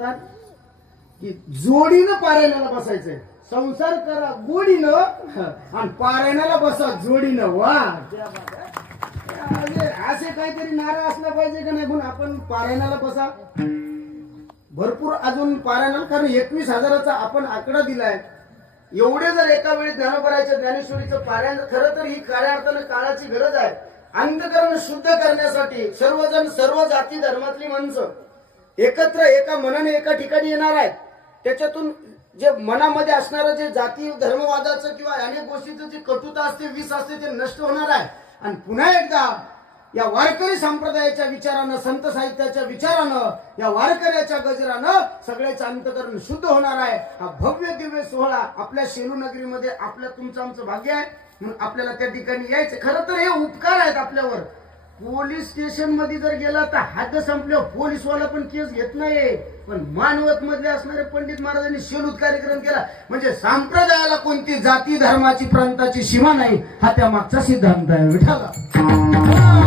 म्हणतात की जोडीनं पारायणाला बसायचंय. संसार करा गोडीनं आणि पारायणाला बसा जोडीनं. वा असे काहीतरी नारा असला पाहिजे का नाही म्हणून आपण पारायणाला बसा. भरपूर अजून पारायणाला, कारण 21,000चा आपण आकडा दिलाय. एवढे जर एका वेळी ज्ञानोबराच्या ज्ञानेश्वरीचं पारायण, खरं तर ही खऱ्या अर्थानं काळाची गरज आहे. अंतःकरण शुद्ध करण्यासाठी सर्वजण, सर्व जाती धर्मातली माणसं एकत्र एका मनाने एका ठिकाणी येणार आहेत. त्याच्यातून जे मनामध्ये असणारं जे जाती धर्मवादाचं किंवा अनेक गोष्टीचं जे कटुता असते, विष असते, ते नष्ट होणार आहे. आणि पुन्हा एकदा या वारकरी संप्रदायाच्या विचारानं, संत साहित्याच्या विचारानं, या वारकऱ्याच्या गजरानं सगळ्याचं अंतःकरण शुद्ध होणार आहे. हा भव्य दिव्य सोहळा आपल्या शेलू नगरीमध्ये, आपल्या तुमचं आमचं भाग्य आहे. म्हणून आपल्याला त्या ठिकाणी यायचं. खरं तर हे उपकार आहेत आपल्यावर. पोलीस स्टेशन मध्ये जर गेला तर हद्द संपल्यावर पोलीसवाला पण केस घेत नाही. पण मानवत मध्ये असणारे पंडित महाराजांनी शेलूत कार्यक्रम केला म्हणजे संप्रदायाला कोणती जाती धर्माची प्रांताची सीमा नाही, हा त्या मागचा सिद्धांत आहे. विठाला